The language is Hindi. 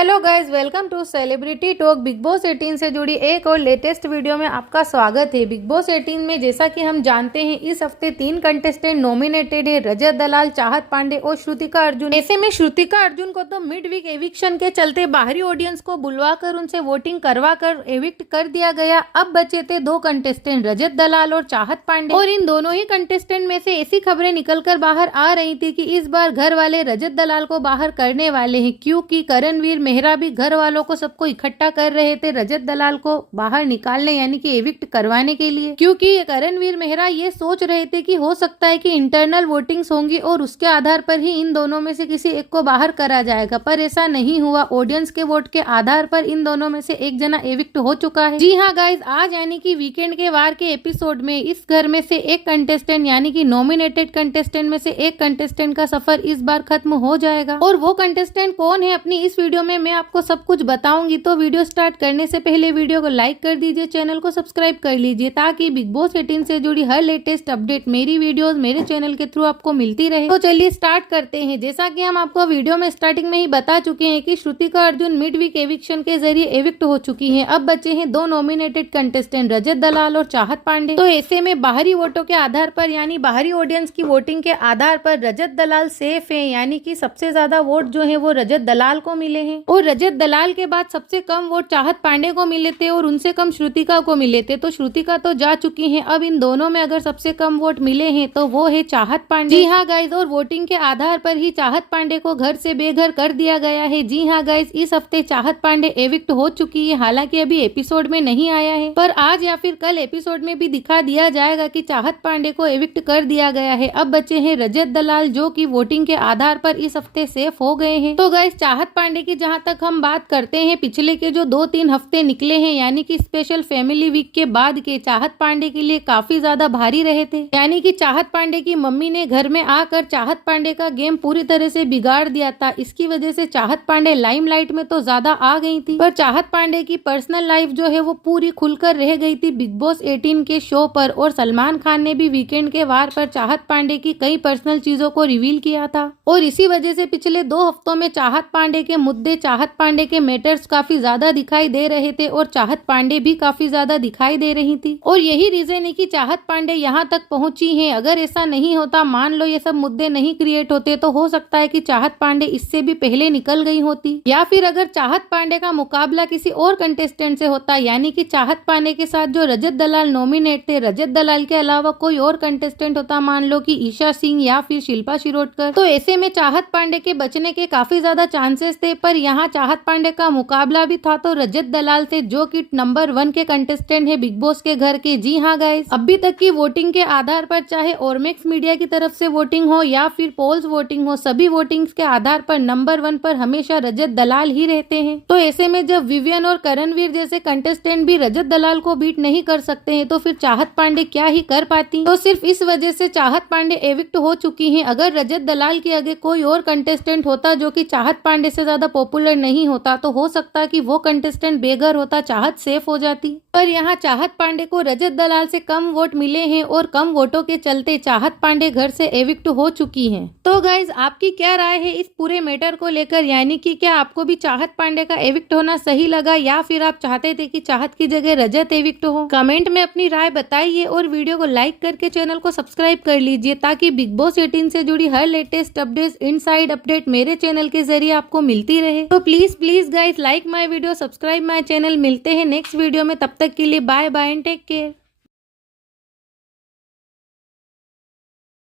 Hello guys, welcome to celebrity talk. Big boss 18 से जुड़ी एक और लेटेस्ट वीडियो में आपका स्वागत है। बिग बॉस 18 में जैसा कि हम जानते हैं, इस हफ्ते 3 कंटेस्टेंट नॉमिनेटेड है, रजत दलाल, चाहत पांडे और श्रुतिका अर्जुन। ऐसे में श्रुतिका अर्जुन को तो मिड वीक एविक्शन के चलते बाहरी ऑडियंस को बुलवाकर उनसे वोटिंग करवा कर एविक्ट कर दिया गया। अब बचे थे 2 कंटेस्टेंट, रजत दलाल और चाहत पांडे, और इन दोनों ही कंटेस्टेंट में से ऐसी खबरें निकलकर बाहर आ रही थी कि इस बार घर वाले रजत दलाल को बाहर करने वाले हैं, क्योंकि करणवीर मेहरा भी घर वालों को सबको इकट्ठा कर रहे थे रजत दलाल को बाहर निकालने यानी कि एविक्ट करवाने के लिए, क्योंकि करणवीर मेहरा ये सोच रहे थे कि हो सकता है कि इंटरनल वोटिंग्स होंगी और उसके आधार पर ही इन दोनों में से किसी एक को बाहर करा जाएगा। पर ऐसा नहीं हुआ। ऑडियंस के वोट के आधार पर इन दोनों में से एक जना एविक्ट हो चुका है। जी हाँ गाइज, आज यानी कि वीकेंड के वार के एपिसोड में इस घर में से एक कंटेस्टेंट यानी कि नॉमिनेटेड कंटेस्टेंट में से एक कंटेस्टेंट का सफर इस बार खत्म हो जाएगा। और वो कंटेस्टेंट कौन है, अपनी इस वीडियो में मैं आपको सब कुछ बताऊंगी। तो वीडियो स्टार्ट करने से पहले वीडियो को लाइक कर दीजिए, चैनल को सब्सक्राइब कर लीजिए, ताकि बिग बॉस 18 से जुड़ी हर लेटेस्ट अपडेट मेरी वीडियोस मेरे चैनल के थ्रू आपको मिलती रहे। तो चलिए स्टार्ट करते हैं। जैसा कि हम आपको वीडियो में स्टार्टिंग में ही बता चुके हैं कि Shrutika Arjun mid week eviction के जरिए एविक्ट हो चुकी है। अब बचे हैं 2 नॉमिनेटेड कंटेस्टेंट, रजत दलाल और चाहत पांडे। तो ऐसे में बाहरी वोटों के आधार पर यानी बाहरी ऑडियंस की वोटिंग के आधार पर रजत दलाल सेफ है, यानी कि सबसे ज्यादा वोट जो है वो रजत दलाल को मिले हैं। और रजत दलाल के बाद सबसे कम वोट चाहत पांडे को मिले थे और उनसे कम श्रुतिका को मिले थे। तो श्रुतिका तो जा चुकी हैं। अब इन दोनों में अगर सबसे कम वोट मिले हैं तो वो है चाहत पांडे। जी हाँ गाइज, और वोटिंग के आधार पर ही चाहत पांडे को घर से बेघर कर दिया गया है। जी हाँ गाइज, इस हफ्ते चाहत पांडे एविक्ट हो चुकी है। हालांकि अभी एपिसोड में नहीं आया है, पर आज या फिर कल एपिसोड में भी दिखा दिया जाएगा कि चाहत पांडे को एविक्ट कर दिया गया है। अब बचे हैं रजत दलाल, जो कि वोटिंग के आधार पर इस हफ्ते सेफ हो गए हैं। तो गाइज, चाहत पांडे की जहां तक हम बात करते हैं, पिछले के जो 2-3 हफ्ते निकले हैं यानी कि स्पेशल फैमिली वीक के बाद के, चाहत पांडे के लिए काफी ज्यादा भारी रहे थे। यानी कि चाहत पांडे की मम्मी ने घर में आकर चाहत पांडे का गेम पूरी तरह से बिगाड़ दिया था। इसकी वजह से चाहत पांडे लाइमलाइट में तो ज्यादा आ गई थी, पर चाहत पांडे की पर्सनल लाइफ जो है वो पूरी खुलकर रह गई थी बिग बॉस 18 के शो पर। और सलमान खान ने भी वीकेंड के वार पर चाहत पांडे की कई पर्सनल चीजों को रिवील किया था। और इसी वजह से पिछले 2 हफ्तों में चाहत पांडे के मुद्दे, चाहत पांडे के मैटर्स काफी ज्यादा दिखाई दे रहे थे और चाहत पांडे भी काफी ज्यादा दिखाई दे रही थी। और यही रीजन है कि चाहत पांडे यहाँ तक पहुंची हैं। अगर ऐसा नहीं होता, मान लो ये सब मुद्दे नहीं क्रिएट होते, तो हो सकता है कि चाहत पांडे इससे भी पहले निकल गई होती। या फिर अगर चाहत पांडे का मुकाबला किसी और कंटेस्टेंट से होता, यानी कि चाहत पांडे के साथ जो रजत दलाल नॉमिनेट थे, रजत दलाल के अलावा कोई और कंटेस्टेंट होता, मान लो कि ईशा सिंह या फिर शिल्पा शिरोडकर, तो ऐसे में चाहत पांडे के बचने के काफी ज्यादा चांसेस थे। पर यहाँ चाहत पांडे का मुकाबला भी था तो रजत दलाल थे, जो कि नंबर 1 के कंटेस्टेंट है बिग बॉस के घर के। जी हाँ गाइस, अभी तक की वोटिंग के आधार पर, चाहे ओरमेक्स मीडिया की तरफ से वोटिंग हो या फिर पोल्स वोटिंग हो, सभी वोटिंग्स के आधार पर नंबर 1 पर हमेशा रजत दलाल ही रहते हैं। तो ऐसे में जब विवियन और करणवीर जैसे कंटेस्टेंट भी रजत दलाल को बीट नहीं कर सकते हैं, तो फिर चाहत पांडे क्या ही कर पाती। तो सिर्फ इस वजह से चाहत पांडे एविक्ट हो चुकी है। अगर रजत दलाल के आगे कोई और कंटेस्टेंट होता जो कि चाहत पांडे से ज्यादा पॉपुलर नहीं होता, तो हो सकता कि वो कंटेस्टेंट बेघर होता, चाहत सेफ हो जाती। पर यहाँ चाहत पांडे को रजत दलाल से कम वोट मिले हैं और कम वोटों के चलते चाहत पांडे घर से एविक्ट हो चुकी हैं। तो गाइज, आपकी क्या राय है इस पूरे मैटर को लेकर, यानी कि क्या आपको भी चाहत पांडे का एविक्ट होना सही लगा, या फिर आप चाहते थे कि चाहत की जगह रजत एविक्ट हो? कमेंट में अपनी राय बताइए और वीडियो को लाइक करके चैनल को सब्सक्राइब कर लीजिए, ताकि बिग बॉस 18 से जुड़ी हर लेटेस्ट अपडेट, इनसाइड अपडेट मेरे चैनल के जरिए आपको मिलती रहे। तो please guys, like my video, subscribe my channel. मिलते हैं नेक्स्ट वीडियो में, तब तक के लिए bye bye and take care.